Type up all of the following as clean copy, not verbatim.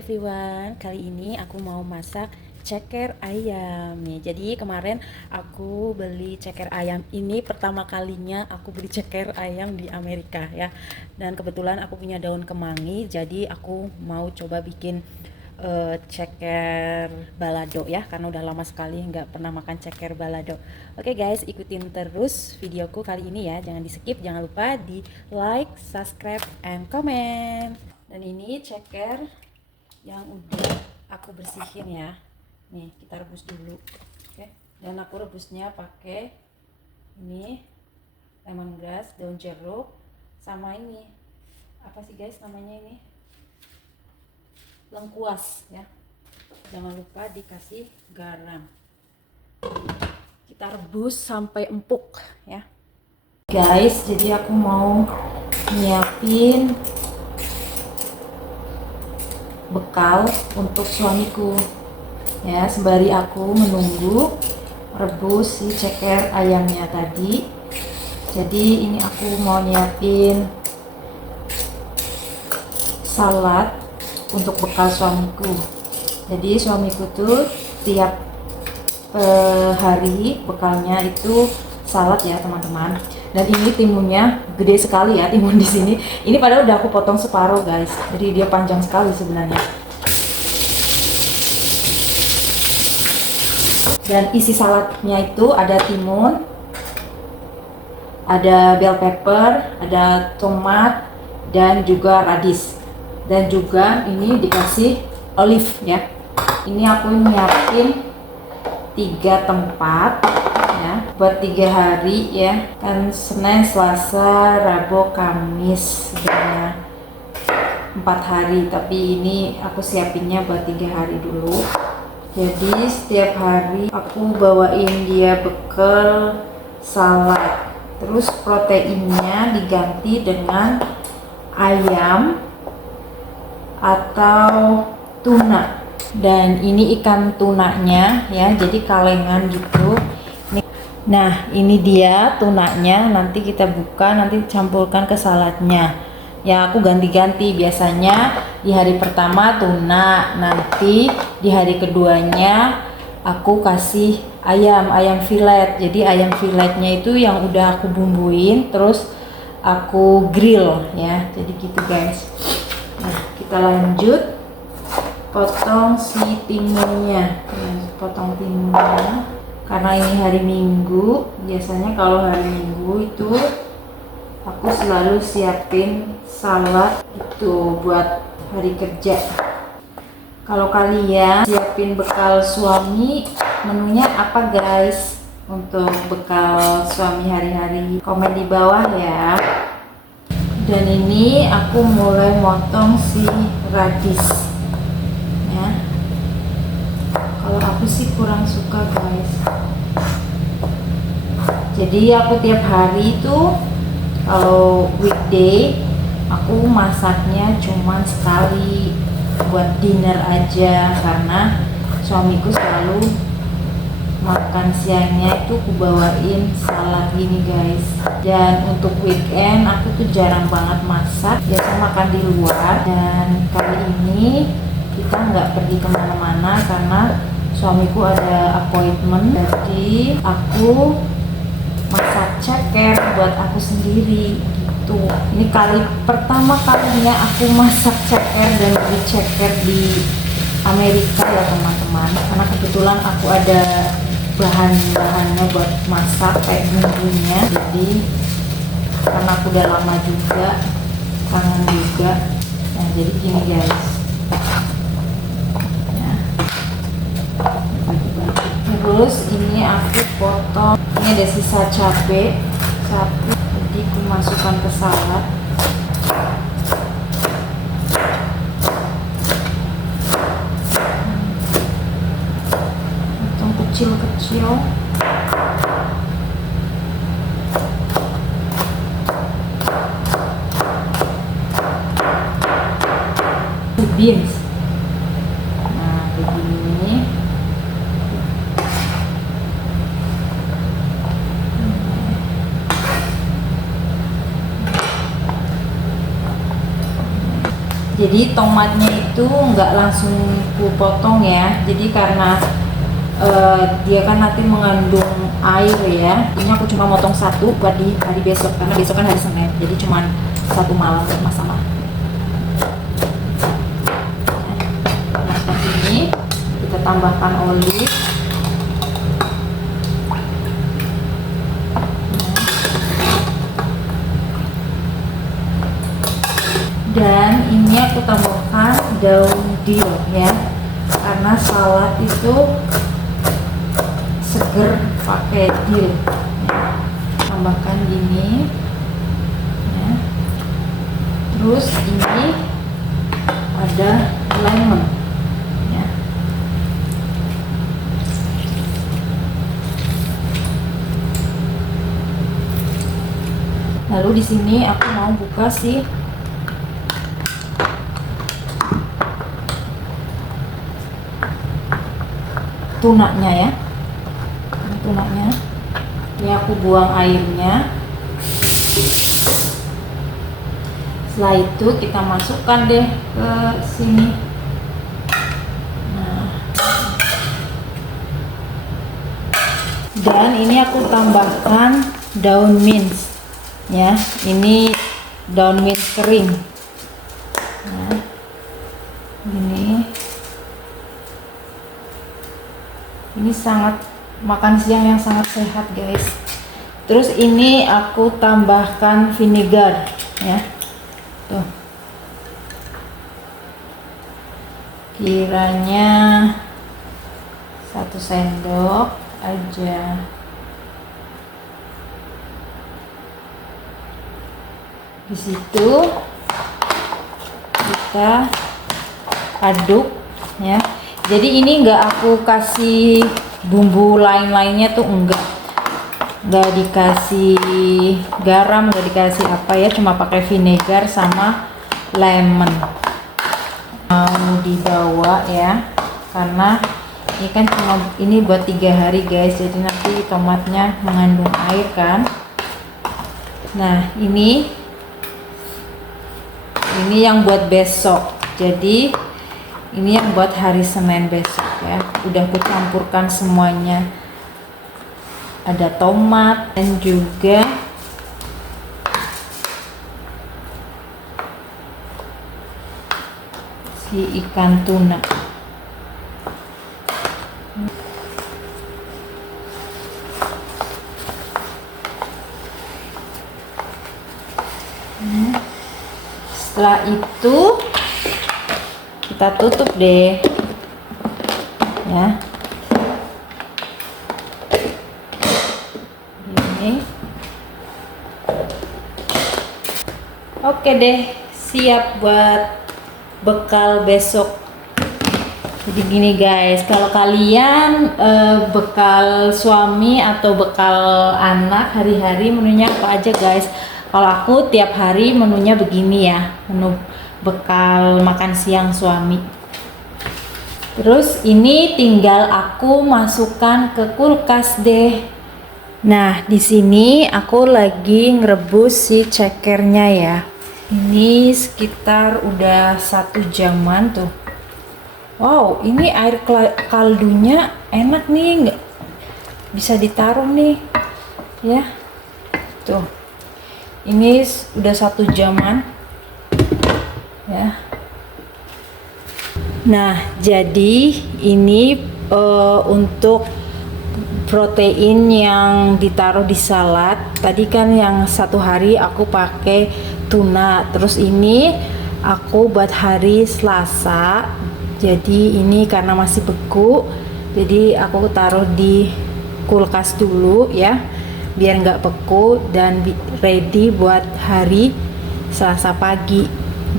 everyone, kali ini aku mau masak ceker ayam nih. Jadi kemarin aku beli ceker ayam ini pertama kalinya aku beli ceker ayam di Amerika ya. Dan kebetulan aku punya daun kemangi, jadi aku mau coba bikin ceker balado ya, karena udah lama sekali nggak pernah makan ceker balado. Oke guys, ikutin terus videoku kali ini ya, jangan di skip, jangan lupa di like, subscribe, and comment. Dan ini ceker yang udah aku bersihin ya, nih kita rebus dulu. Oke, dan aku rebusnya pakai ini lemongrass, daun jeruk, sama ini apa sih guys namanya, ini lengkuas ya. Jangan lupa dikasih garam. Kita rebus sampai empuk ya guys. Jadi aku mau nyiapin bekal untuk suamiku ya, sembari aku menunggu rebus si ceker ayamnya tadi. Jadi ini aku mau nyiapin salad untuk bekal suamiku. Jadi suamiku tuh tiap hari bekalnya itu salad ya teman-teman. Dan ini timunnya gede sekali ya, timun di sini. Ini padahal udah aku potong separuh guys, jadi dia panjang sekali sebenarnya. Dan isi saladnya itu ada timun, ada bell pepper, ada tomat, dan juga radish. Dan juga ini dikasih olive ya. Ini aku nyiapin 3 tempat ya, buat 3 hari ya, kan Senin, Selasa, Rabu, Kamis, sebenarnya 4 hari, tapi ini aku siapinnya buat 3 hari dulu. Jadi setiap hari aku bawain dia bekal salad, terus proteinnya diganti dengan ayam atau tuna. Dan ini ikan tunanya ya, jadi kalengan gitu. Nah ini dia tunanya, nanti kita buka, nanti campurkan ke saladnya ya. Aku ganti-ganti, biasanya di hari pertama tuna, nanti di hari keduanya aku kasih ayam filet. Jadi ayam filetnya itu yang udah aku bumbuin, terus aku grill ya, jadi gitu guys. Nah kita lanjut potong si timunnya, potong timunnya karena ini hari Minggu. Biasanya kalau hari Minggu itu aku selalu siapin salad itu buat hari kerja. Kalau kalian siapin bekal suami, menunya apa guys untuk bekal suami hari-hari? Komen di bawah ya. Dan ini aku mulai motong si radish ya. Kalau aku sih kurang suka guys. Jadi aku tiap hari itu kalau weekday aku masaknya cuman sekali buat dinner aja, karena suamiku selalu makan siangnya itu aku bawain salad gini guys. Dan untuk weekend aku tuh jarang banget masak, biasa makan di luar. Dan kali ini kita nggak pergi kemana-mana karena suamiku ada appointment, jadi aku masak ceker buat aku sendiri gitu. Ini pertama kalinya aku masak ceker dan beli ceker di Amerika ya teman-teman, karena kebetulan aku ada bahan-bahannya buat masak kayak bumbunya. Jadi karena aku udah lama juga, kangen juga. Nah jadi gini guys ya. Terus ini aku potong, ini ada sisa cabai, jadi aku masukkan ke salad. Potong kecil-kecil. Beans. Nah begini. Jadi tomatnya itu nggak langsung ku potong ya. Jadi karena dia kan nanti mengandung air ya. Ini aku cuma motong satu buat di hari besok karena besok kan hari Senin. Jadi cuma satu malam sama-sama. Nah, seperti ini kita tambahkan oli. Dan ini aku tambahkan daun dill ya, karena salad itu seger pakai dill ya. Tambahkan gini ya. Terus ini ada lemon ya. Lalu di sini aku mau buka si tunanya ya. Ini tunanya. Ini aku buang airnya. Setelah itu kita masukkan deh ke sini. Nah. Dan ini aku tambahkan daun mint ya. Ini daun mint kering. Nah. Ini sangat makan siang yang sangat sehat guys. Terus ini aku tambahkan vinegar ya. Tuh. Kiranya 1 sendok aja. Di situ kita aduk ya. Jadi ini enggak aku kasih bumbu lain-lainnya tuh, enggak dikasih garam, enggak dikasih apa ya, cuma pakai vinegar sama lemon. Mau dibawa ya, karena ini kan cuma ini buat 3 hari guys, jadi nanti tomatnya mengandung air kan. Nah ini yang buat besok, jadi ini yang buat hari Senin besok ya. Udah aku campurkan semuanya. Ada tomat dan juga si ikan tuna. Setelah itu kita tutup deh ya. Ini oke deh, siap buat bekal besok. Jadi gini guys, kalau kalian bekal suami atau bekal anak hari-hari menunya apa aja guys. Kalau aku tiap hari menunya begini ya, menu bekal makan siang suami. Terus ini tinggal aku masukkan ke kulkas deh. Nah, di sini aku lagi ngerebus si cekernya ya. Ini sekitar udah 1 jaman tuh. Wow, ini air kaldunya enak nih, nggak bisa ditaruh nih ya. Tuh, ini udah 1 jaman ya. Nah, jadi ini untuk protein yang ditaruh di salad. Tadi kan yang 1 hari aku pakai tuna, terus ini aku buat hari Selasa. Jadi ini karena masih beku, jadi aku taruh di kulkas dulu ya, biar nggak beku dan ready buat hari Selasa pagi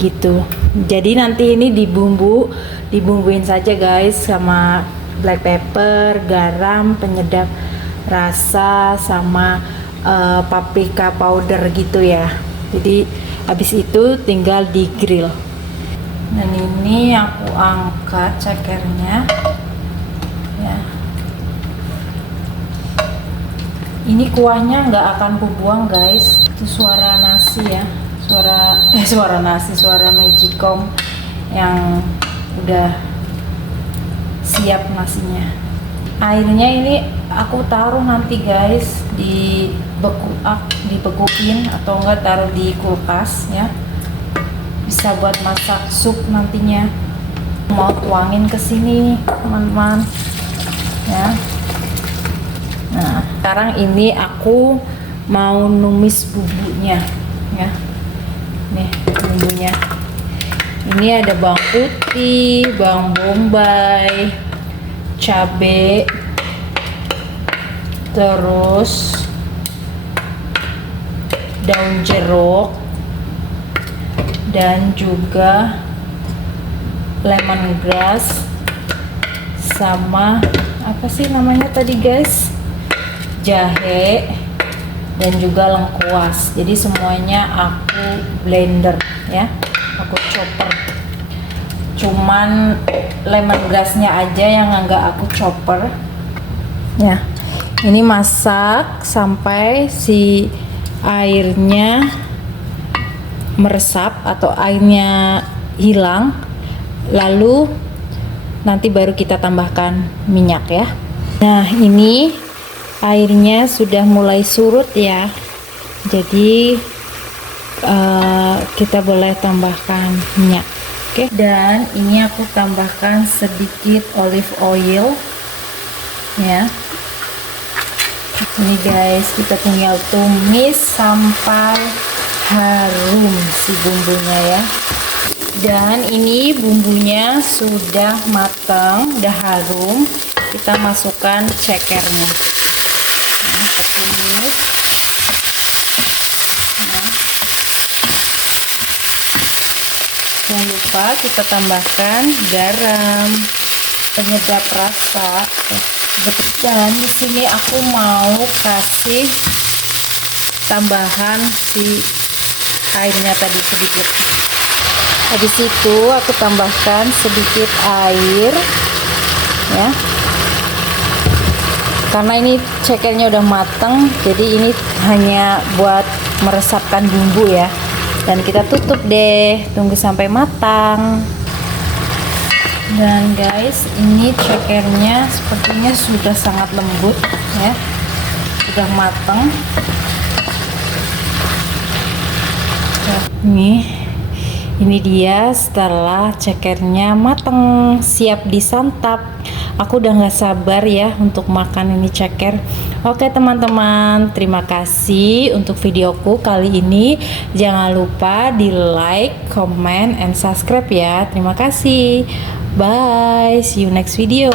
gitu. Jadi nanti ini dibumbuin saja guys, sama black pepper, garam, penyedap rasa, sama paprika powder gitu ya. Jadi habis itu tinggal di grill. Dan ini aku angkat cekernya ya. Ini kuahnya nggak akan kubuang guys. Itu suara nasi ya, suara magicom. yang udah siap nasinya. Airnya ini aku taruh nanti guys dibekuin atau enggak taruh di kulkas ya, bisa buat masak sup nantinya. Mau tuangin ke sini teman-teman ya. Nah sekarang ini aku mau numis bumbunya ya. Nih bumbunya, ini ada bawang putih, bawang bombay, cabe, terus daun jeruk, dan juga lemongrass, sama apa sih namanya tadi guys, jahe, dan juga lengkuas. Jadi semuanya aku blender ya, aku chopper. Cuman lemongrassnya aja yang enggak aku chopper ya. Ini masak sampai si airnya meresap atau airnya hilang, lalu nanti baru kita tambahkan minyak ya. Nah ini airnya sudah mulai surut ya, jadi kita boleh tambahkan minyak. Oke, dan ini aku tambahkan sedikit olive oil ya. Ini guys, kita tinggal tumis sampai harum si bumbunya ya. Dan ini bumbunya sudah matang, udah harum. Kita masukkan cekernya. Nah, kita tumis. Nah. Jangan lupa kita tambahkan garam, penyedap rasa. Dan di sini aku mau kasih tambahan si airnya tadi sedikit. Habis itu aku tambahkan sedikit air ya, karena ini cekernya udah matang, jadi ini hanya buat meresapkan bumbu ya. Dan kita tutup deh, tunggu sampai matang. Dan guys, ini cekernya sepertinya sudah sangat lembut ya, sudah matang. Ini dia setelah cekernya matang, siap disantap. Aku udah gak sabar ya untuk makan ini ceker. Oke teman-teman, terima kasih untuk videoku kali ini. Jangan lupa di like, comment, and subscribe ya. Terima kasih. Bye, see you next video.